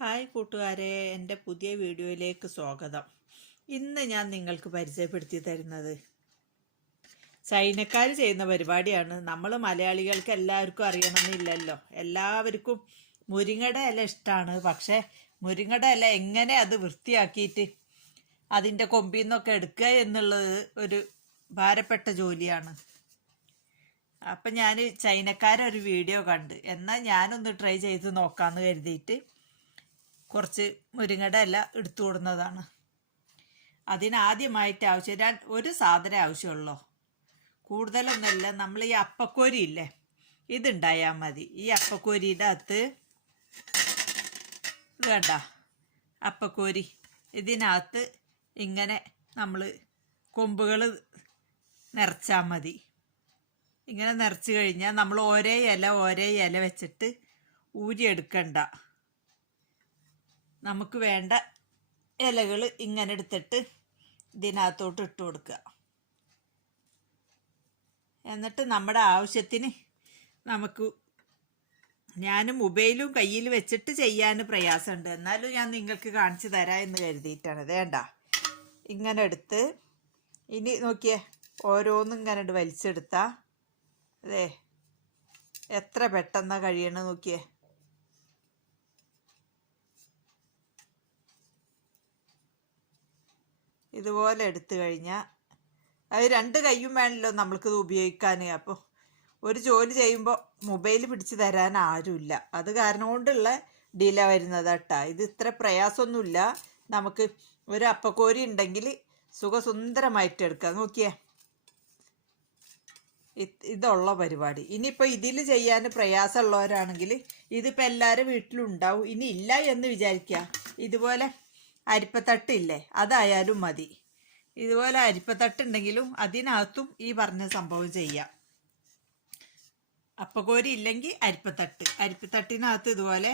Hi കൂട്ടുകാരെ എന്റെ പുതിയ വീഡിയോയിലേക്ക് സ്വാഗതം. ഇന്ന് ഞാൻ നിങ്ങൾക്ക് പരിചയപ്പെടുത്തി തരുന്നത് ചൈനക്കാർ ചെയ്യുന്ന പരിപാടിയാണ്. നമ്മൾ മലയാളികൾക്ക് എല്ലാവർക്കും അറിയണമെന്നില്ലല്ലോ. എല്ലാവർക്കും മുരിങ്ങട ഇല ഇഷ്ടമാണ് പക്ഷേ മുരിങ്ങട ഇല എങ്ങനെ അത് വൃത്തിയാക്കിയിട്ട് അതിന്റെ കൊമ്പിൽ നിന്നൊക്കെ എടുക്കുക എന്നുള്ളത് ഒരു ഭാരപ്പെട്ട ജോലിയാണ്. അപ്പം ഞാൻ ചൈനക്കാരൊരു വീഡിയോ കണ്ട്. എന്നാൽ ഞാനൊന്ന് ട്രൈ ചെയ്ത് നോക്കാമെന്ന് കരുതിയിട്ട് കുറച്ച് മുരിങ്ങയുടെ ഇല എടുത്തു കൊടുന്നതാണ്. അതിനാദ്യമായിട്ട് ആവശ്യം ഞാൻ ഒരു സാധനം ആവശ്യമുള്ളൂ? കൂടുതലൊന്നുമില്ല. നമ്മൾ ഈ അപ്പക്കോരി ഇല്ലേ ഇതുണ്ടായാൽ മതി. ഈ അപ്പക്കോരിയുടെ അകത്ത് വേണ്ട അപ്പക്കോരി. ഇതിനകത്ത് ഇങ്ങനെ നമ്മൾ കൊമ്പുകൾ നിറച്ചാൽ മതി. ഇങ്ങനെ നിറച്ച് കഴിഞ്ഞാൽ നമ്മൾ ഒരേ ഇല ഒരേ ഇല വെച്ചിട്ട് ഊരിയെടുക്കണ്ട. നമുക്ക് വേണ്ട ഇലകൾ ഇങ്ങനെ എടുത്തിട്ട് ഇതിനകത്തോട്ട് ഇട്ട് കൊടുക്കുക. എന്നിട്ട് നമ്മുടെ ആവശ്യത്തിന് നമുക്ക് ഞാൻ മൊബൈലും കയ്യിൽ വെച്ചിട്ട് ചെയ്യാൻ പ്രയാസമുണ്ട്. എന്നാലും ഞാൻ നിങ്ങൾക്ക് കാണിച്ചു തരാം എന്ന് കരുതിയിട്ടാണ്. വേണ്ട ഇങ്ങനെ എടുത്ത് ഇനി നോക്കിയേ ഓരോന്നും ഇങ്ങനെ വലിച്ചെടുത്താ. അതെ എത്ര പെട്ടെന്നാണ് കഴിയണം നോക്കിയേ. ഇതുപോലെ എടുത്തു കഴിഞ്ഞാൽ അത് രണ്ട് കൈയും വേണമല്ലോ നമ്മൾക്കിത് ഉപയോഗിക്കാൻ അപ്പോൾ ഒരു ജോലി ചെയ്യുമ്പോൾ മൊബൈൽ പിടിച്ച് തരാൻ ആരുമില്ല. അത് കാരണം കൊണ്ടുള്ള ഡിലേ വരുന്നത് കേട്ടോ. ഇത് ഇത്ര പ്രയാസമൊന്നുമില്ല. നമുക്ക് ഒരു അപ്പക്കോരി ഉണ്ടെങ്കിൽ സുഖസുന്ദരമായിട്ട് എടുക്കാം. നോക്കിയേ. ഇതുള്ള പരിപാടി. ഇനിയിപ്പോൾ ഇതിൽ ചെയ്യാൻ പ്രയാസമുള്ളവരാണെങ്കിൽ ഇതിപ്പോൾ എല്ലാവരും വീട്ടിലുണ്ടാവും ഇനി ഇല്ല എന്ന് വിചാരിക്കുക ഇതുപോലെ അരിപ്പത്തട്ടില്ലേ? അതായാലും മതി. ഇതുപോലെ അരിപ്പത്തട്ടുണ്ടെങ്കിലും അതിനകത്തും ഈ പറഞ്ഞ സംഭവം ചെയ്യാം. അപ്പക്കോരി ഇല്ലെങ്കിൽ അരിപ്പത്തട്ട്. അരിപ്പത്തട്ടിനകത്ത് ഇതുപോലെ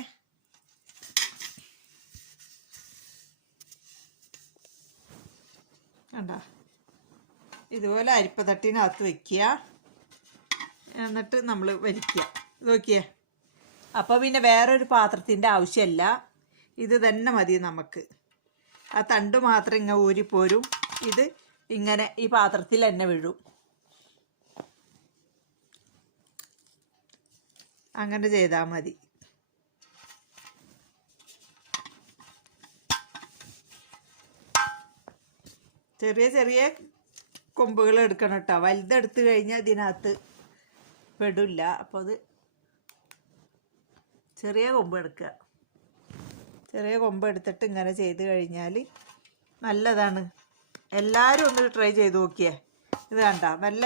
കണ്ട? ഇതുപോലെ അരിപ്പത്തട്ടിനകത്ത് വെക്കുക. എന്നിട്ട് നമ്മൾ വലിക്കുക. ഇത് നോക്കിയേ. അപ്പോൾ പിന്നെ വേറൊരു പാത്രത്തിന്റെ ആവശ്യമില്ല ഇത് തന്നെ മതി നമുക്ക്. ആ തണ്ട് മാത്രം ഇങ്ങനെ ഊരിപ്പോരും ഇത് ഇങ്ങനെ ഈ പാത്രത്തിൽ തന്നെ വീഴും. അങ്ങനെ ചെയ്താൽ മതി. ചെറിയ ചെറിയ കൊമ്പുകൾ എടുക്കണം കേട്ടോ വലുതെടുത്ത് കഴിഞ്ഞാൽ ഇതിനകത്ത് പെടില്ല. അപ്പോൾ അത് ചെറിയ കൊമ്പ് എടുക്കുക. ചെറിയ കൊമ്പ് എടുത്തിട്ട് ഇങ്ങനെ ചെയ്ത് കഴിഞ്ഞാൽ നല്ലതാണ്. എല്ലാവരും ഒന്ന് ട്രൈ ചെയ്ത് നോക്കിയേ. ഇത് കണ്ട നല്ല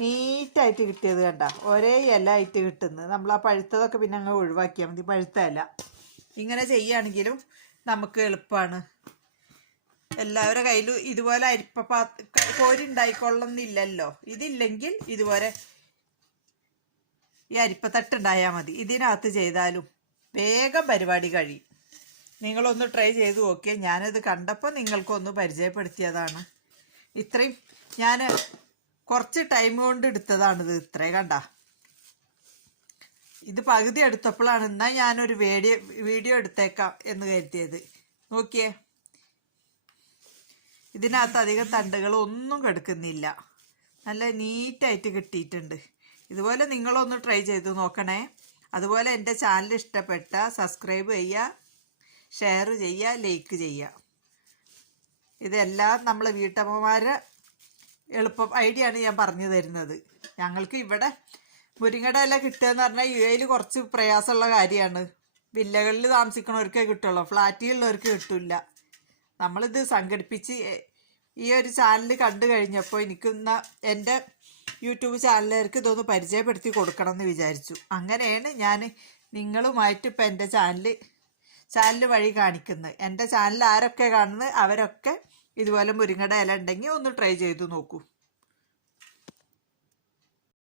നീറ്റായിട്ട് കിട്ടിയത് കണ്ട. ഒരേ ഇല ആയിട്ട് കിട്ടുന്നത്. നമ്മൾ ആ പഴുത്തതൊക്കെ പിന്നെ അങ്ങ് ഒഴിവാക്കിയാൽ മതി. പഴുത്ത ഇല. ഇങ്ങനെ ചെയ്യുകയാണെങ്കിലും നമുക്ക് എളുപ്പമാണ് എല്ലാവരുടെ കയ്യിലും ഇതുപോലെ അരിപ്പ പാ കോരി ഇതില്ലെങ്കിൽ ഇതുപോലെ ഈ അരിപ്പത്തട്ട് ഉണ്ടായാൽ മതി. ഇതിനകത്ത് ചെയ്താലും വേഗം പരിപാടി കഴിയും. നിങ്ങളൊന്ന് ട്രൈ ചെയ്ത് നോക്കിയാൽ ഞാനത് കണ്ടപ്പോൾ നിങ്ങൾക്കൊന്ന് പരിചയപ്പെടുത്തിയതാണ്. ഇത്രയും ഞാൻ കുറച്ച് ടൈം കൊണ്ട് എടുത്തതാണിത് ഇത്രയും കണ്ട. ഇത് പകുതി എടുത്തപ്പോഴാണ് എന്നാൽ ഞാനൊരു വീഡിയോ വീഡിയോ എടുത്തേക്കാം എന്ന് കരുതിയത്. നോക്കിയേ. ഇതിനകത്ത് അധികം തണ്ടുകൾ ഒന്നും കെടുക്കുന്നില്ല. നല്ല നീറ്റായിട്ട് കിട്ടിയിട്ടുണ്ട്. ഇതുപോലെ നിങ്ങളൊന്ന് ട്രൈ ചെയ്ത് നോക്കണേ. അതുപോലെ എന്റെ ചാനൽ ഇഷ്ടപ്പെട്ട സബ്സ്ക്രൈബ് ചെയ്യുക ഷെയർ ചെയ്യുക ലൈക്ക് ചെയ്യുക. ഇതെല്ലാം നമ്മൾ വീട്ടമ്മമാർ എളുപ്പം ഐഡിയ ആണ് ഞാൻ പറഞ്ഞു തരുന്നത്. ഞങ്ങൾക്ക് ഇവിടെ മുരിങ്ങയുടെ ഇല കിട്ടുക എന്ന് പറഞ്ഞാൽ യു എയിൽ കുറച്ച് പ്രയാസമുള്ള കാര്യമാണ്. വില്ലകളിൽ താമസിക്കുന്നവർക്കേ കിട്ടുള്ളൂ ഫ്ലാറ്റിലുള്ളവർക്ക് കിട്ടില്ല. നമ്മളിത് സംഘടിപ്പിച്ച് ഈ ഒരു ചാനൽ കണ്ടു കഴിഞ്ഞപ്പോൾ എനിക്കുന്ന എന്റെ യൂട്യൂബ് ചാനലുകാർക്ക് ഇതൊന്ന് പരിചയപ്പെടുത്തി കൊടുക്കണം എന്ന് വിചാരിച്ചു. അങ്ങനെയാണ് ഞാൻ നിങ്ങളുമായിട്ട് ഇപ്പം എന്റെ ചാനൽ ചാനൽ വഴി കാണിക്കുന്നത് എന്റെ ചാനൽ ആരൊക്കെ കാണുന്നത് അവരൊക്കെ ഇതുപോലെ മുരിങ്ങയുടെ ഇല ഉണ്ടെങ്കിൽ ഒന്ന് ട്രൈ ചെയ്ത് നോക്കൂ.